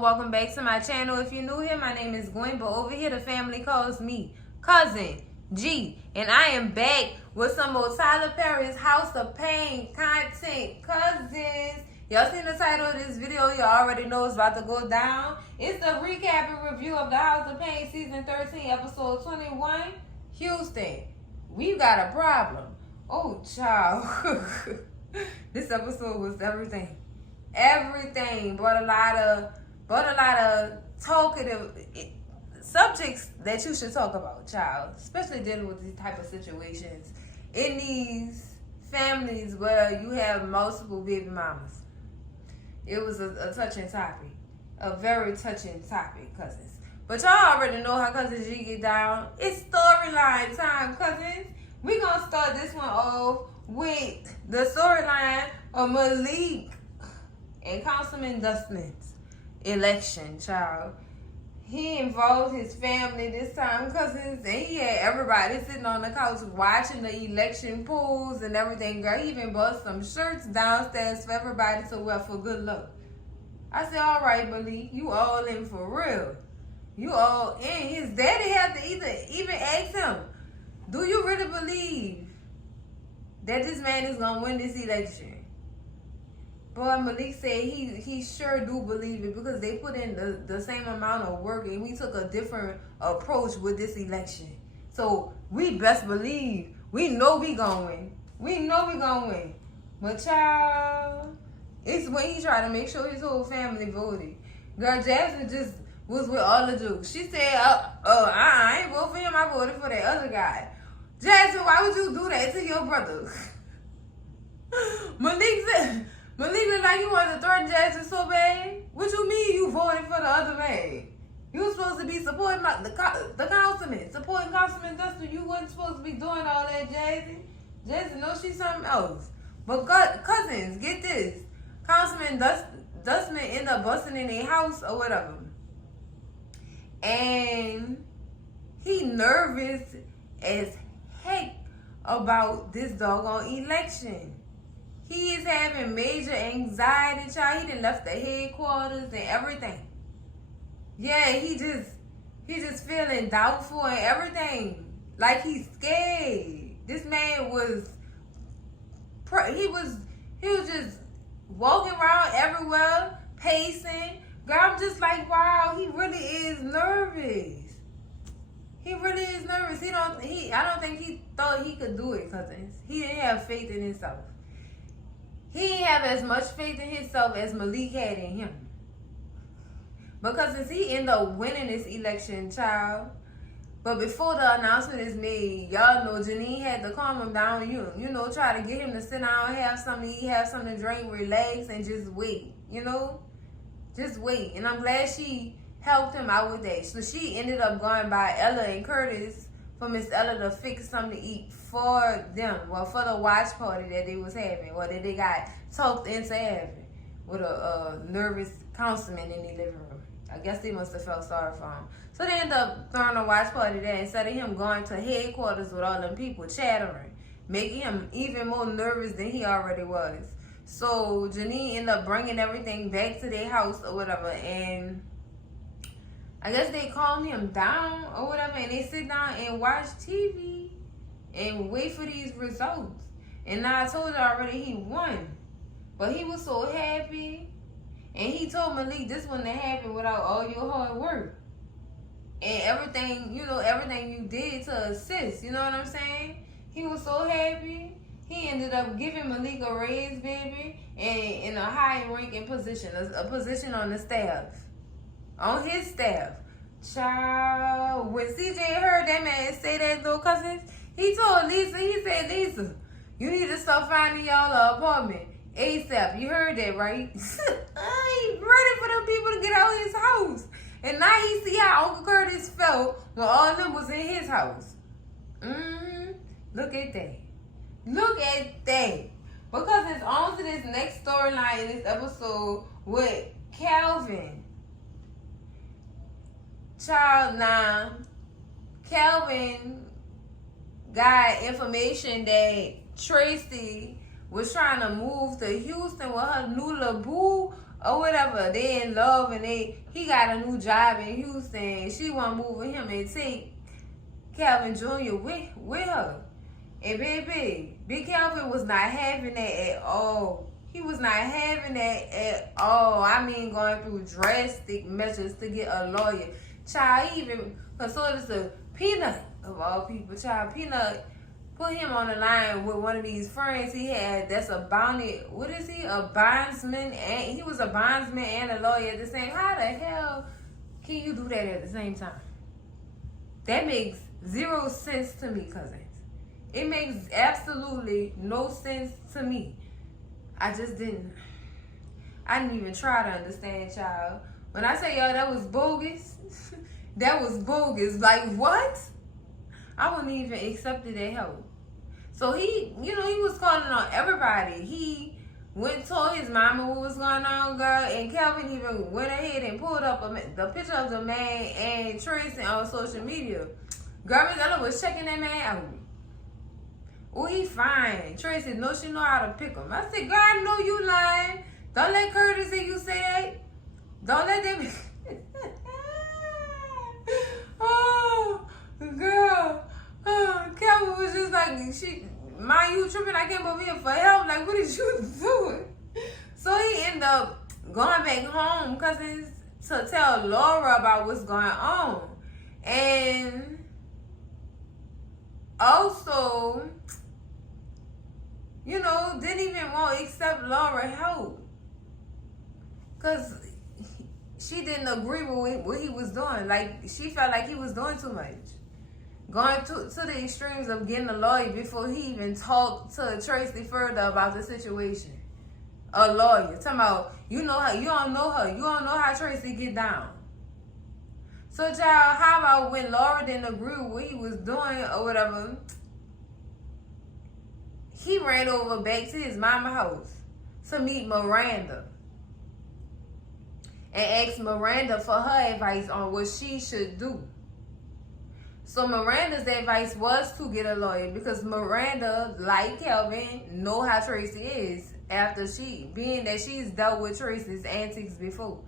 welcome back to my channel. If you're new here, my name is Gwen, but over here the family calls me Cousin G, and I am back with some more Tyler Perry's House of Payne content. Cousins, y'all seen the title of this video, you already know it's about to go down. It's the recap and review of the House of Payne season 13 episode 21. Houston, we got a problem. Oh child. This episode was everything. Brought a lot of talkative subjects that you should talk about, child, especially dealing with these type of situations in these families where you have multiple baby mamas. It was a touching topic, a very touching topic, cousins. But y'all already know how Cousin G get down. It's storyline time, cousins. We gonna start this one off with the storyline of Malik and Councilman Dustman's election, child. He involved his family this time, cousins, and he had everybody sitting on the couch watching the election polls and everything. Girl, he even bought some shirts downstairs for everybody to wear for good luck. I said, all right, Malik, you all in for real. You all in. His daddy had to even ask him, do you really believe that this man is going to win this election? Boy, Malik said he sure do believe it because they put in the same amount of work and we took a different approach with this election. So we best believe, we know we gonna win. We know we gonna win. But child, it's when he tried to make sure his whole family voted. Girl, Jasmine just was with all the jokes. She said, I ain't vote for him, I voted for that other guy. Jasmine, why would you do that to your brother? Malik looked like you wanted to threaten Jasmine so bad. What you mean you voted for the other man? You were supposed to be supporting the councilman, supporting Councilman Dustin. You wasn't supposed to be doing all that, Jasmine. Jasmine knows she's something else. But cousins, get this. Councilman Dustman ended up busting in their house or whatever. And he nervous as heck about this doggone election. He is having major anxiety, child. He done left the headquarters and everything. Yeah, he just feeling doubtful and everything. Like he's scared. This man he was just walking around everywhere, pacing. Girl, I'm just like, wow, he really is nervous. He really is nervous. I don't think he thought he could do it, cousins. He didn't have faith in himself. He didn't have as much faith in himself as Malik had in him. Because since he ended up winning this election, child, but before the announcement is made, y'all know Janine had to calm him down, you know, try to get him to sit down, have something to eat, have something to drink, relax, and just wait, you know? Just wait. And I'm glad she helped him out with that. So she ended up going by Ella and Curtis for Miss Ella to fix something to eat for them. Well, for the watch party that they was having, or that they got talked into having with a nervous councilman in the living room. I guess they must have felt sorry for him. So they ended up throwing a watch party there instead of him going to headquarters with all them people chattering, making him even more nervous than he already was. So Janine ended up bringing everything back to their house or whatever, and I guess they calmed him down or whatever, and they sit down and watch TV and wait for these results. And now I told you already he won. But he was so happy. And he told Malik this wouldn't have happened without all your hard work. And everything, you know, everything you did to assist. You know what I'm saying? He was so happy. He ended up giving Malik a raise, baby, and in a high ranking position, a position on the staff. On his staff. Child, when CJ heard that man say that, though, cousins, he told Lisa, he said, Lisa, you need to start finding y'all an apartment ASAP. You heard that, right? He's ready for them people to get out of his house. And now he see how Uncle Curtis felt when all of them was in his house. Look at that. Look at that. Because it's on to this next storyline in this episode with Calvin. Child, now, Calvin got information that Tracy was trying to move to Houston with her new little boo or whatever. They in love and he got a new job in Houston. She want to move with him and take Calvin Jr. with her. And baby, Big Calvin was not having that at all. He was not having that at all. I mean, going through drastic measures to get a lawyer. Child, he even consulted to Peanut, of all people. Child, Peanut put him on the line with one of these friends he had that's a bounty. What is he? A bondsman. And he was a bondsman and a lawyer at the same. How the hell can you do that at the same time? That makes zero sense to me, cousins. It makes absolutely no sense to me. I didn't even try to understand, child. When I say, y'all, that was bogus, that was bogus. Like, what? I wouldn't even accepted that help. So he was calling on everybody. He went told his mama what was going on, girl, and Calvin even went ahead and pulled up the picture of the man and Tracy on social media. Girl, Miss Ella was checking that man out. Oh, he fine. Tracy, no, she know how to pick him. I said, girl, I know you lying. Don't let Curtis hear you say that. Don't let them. Oh, girl. Calvin was just like, mind you tripping, I came over here for help. Like, what is you doing? So he ended up going back home, cousins, to tell Laura about what's going on. And also, didn't even want to accept Laura's help. Because she didn't agree with what he was doing. Like, she felt like he was doing too much. Going to the extremes of getting a lawyer before he even talked to Tracy further about the situation. A lawyer. Talking about, you know her, you don't know her. You don't know how Tracy get down. So, child, how about when Laura didn't agree with what he was doing or whatever, he ran over back to his mama's house to meet Miranda and asked Miranda for her advice on what she should do. So Miranda's advice was to get a lawyer because Miranda, like Calvin, know how Tracy is after being that she's dealt with Tracy's antics before.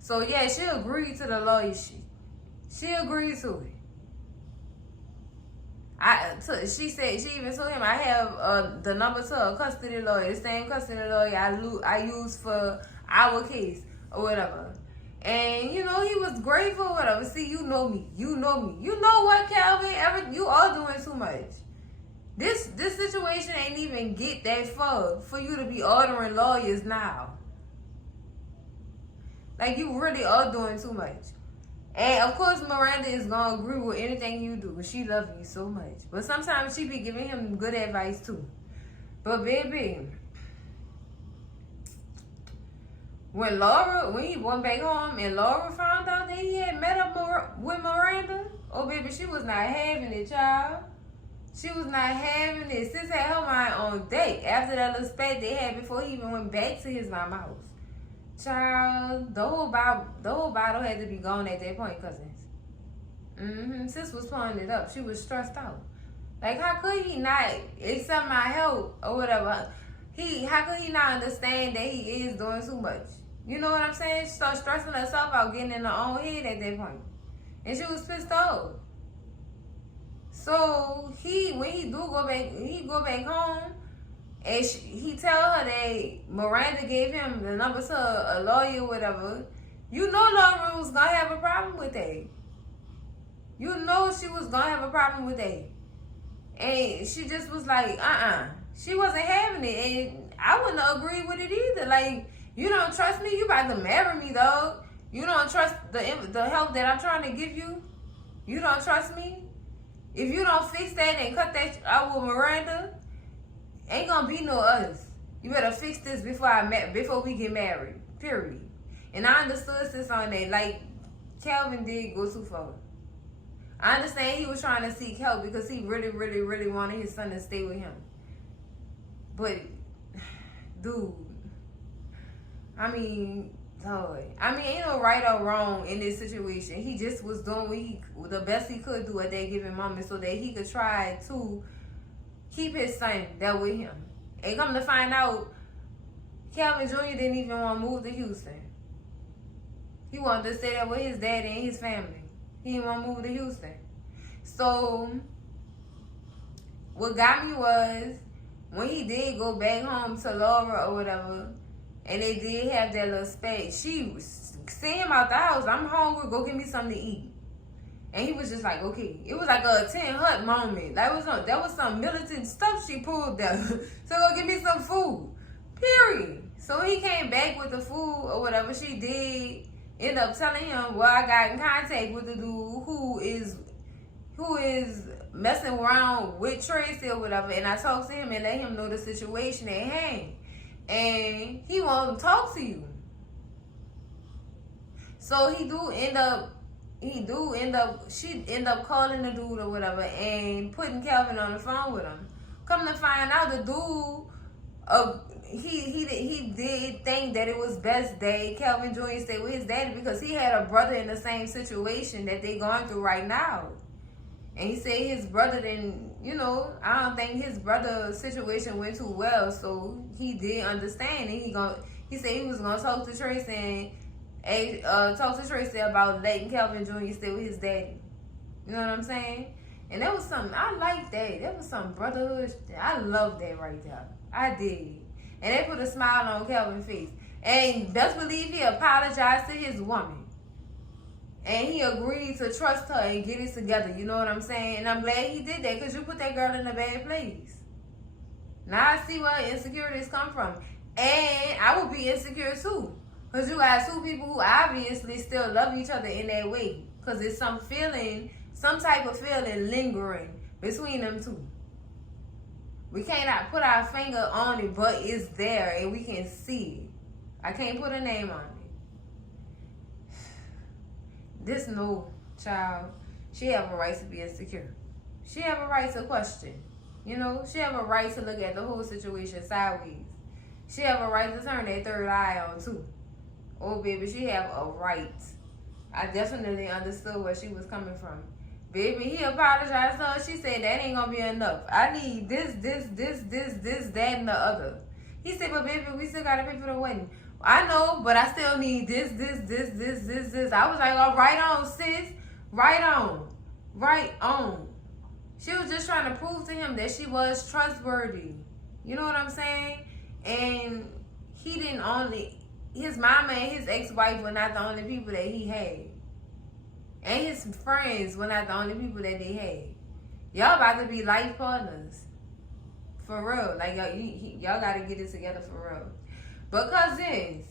So yeah, she agreed to the lawyer shit. She agreed to it. She said, she even told him, I have the number to a custody lawyer, the same custody lawyer I use for our case or whatever. And, he was grateful or whatever. See, you know me. You know me. You know what, Calvin? You are doing too much. This situation ain't even get that far for you to be ordering lawyers now. Like, you really are doing too much. And, of course, Miranda is going to agree with anything you do. She loves you so much. But sometimes she be giving him good advice, too. But, baby, when he went back home and Laura found out that he had met up with Miranda, oh, baby, she was not having it, child. She was not having it. Sis had her mind on date after that little spat they had before he even went back to his mama's house. Child, the whole bottle had to be gone at that point, cousins. Sis was pulling it up. She was stressed out. Like, how could he not accept my help or whatever? How could he not understand that he is doing too much? You know what I'm saying? She started stressing herself out, getting in her own head at that point. And she was pissed off. So, when he go back home, and he tell her that Miranda gave him the number to a lawyer or whatever, you know Laura was going to have a problem with that. You know she was going to have a problem with that. And she just was like, She wasn't having it. And I wouldn't agree with it either. Like, you don't trust me? You about to marry me, dog. You don't trust the help that I'm trying to give you? You don't trust me? If you don't fix that and cut that out with Miranda, ain't gonna be no us. You better fix this before we get married. Period. And I understood this on that. Like, Calvin did go too far. I understand he was trying to seek help because he really, really, really wanted his son to stay with him. But, dude, ain't no right or wrong in this situation. He just was doing the best he could do at that given moment so that he could try to keep his son there with him. And come to find out, Calvin Jr. didn't even want to move to Houston. He wanted to stay there with his daddy and his family. He didn't want to move to Houston. So, what got me was, when he did go back home to Laura or whatever, and they did have that little space, she sent him out the house. I'm hungry, go get me something to eat. And he was just like, okay. It was like a 10 hut moment. That was some militant stuff she pulled there. So go get me some food. Period. So he came back with the food or whatever. She did end up telling him, well, I got in contact with the dude who is messing around with Tracy or whatever. And I talked to him and let him know the situation at hand. And he won't talk to you. So she end up calling the dude or whatever and putting Calvin on the phone with him. Come to find out, the dude, he did think that it was best that Calvin Jr. stay with his daddy because he had a brother in the same situation that they going through right now. And he said his brother didn't, I don't think his brother's situation went too well, so he did understand, and he said he was gonna talk to Tracy and talk to Tracy about letting Calvin Jr. stay with his daddy. You know what I'm saying? And that was something, I like that. That was some brotherhood. I love that right there. I did. And they put a smile on Calvin's face. And best believe he apologized to his woman. And he agreed to trust her and get it together. You know what I'm saying? And I'm glad he did that because you put that girl in a bad place. Now I see where insecurities come from. And I would be insecure too. Because you got two people who obviously still love each other in that way. Because there's some type of feeling lingering between them two. We cannot put our finger on it, but it's there and we can see it. I can't put a name on it. This no child, she have a right to be insecure. She have a right to question. She have a right to look at the whole situation sideways. She have a right to turn that third eye on too. Oh baby, she have a right. I definitely understood where she was coming from. Baby, he apologized to her. She said that ain't gonna be enough. I need this, that, and the other. He said, but baby, we still gotta pay for the wedding. I know, but I still need this. I was like, oh, right on, sis. Right on. She was just trying to prove to him that she was trustworthy. You know what I'm saying? And his mama and his ex-wife were not the only people that he had. And his friends were not the only people that they had. Y'all about to be life partners. For real. Like, y'all got to get it together for real. But cousins,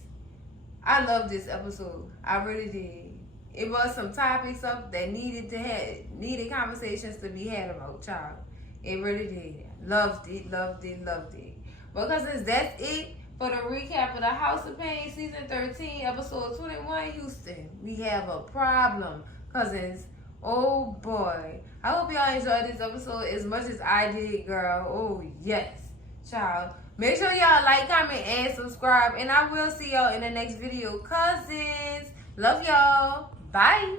I love this episode. I really did. It was some topics up that needed conversations to be had about, child. It really did. Loved it. But cousins, that's it for the recap of the House of Payne season 13, episode 21, Houston. We have a problem, cousins. Oh boy. I hope y'all enjoyed this episode as much as I did, girl. Oh yes, child. Make sure y'all like, comment, and subscribe. And I will see y'all in the next video. Cousins, love y'all. Bye.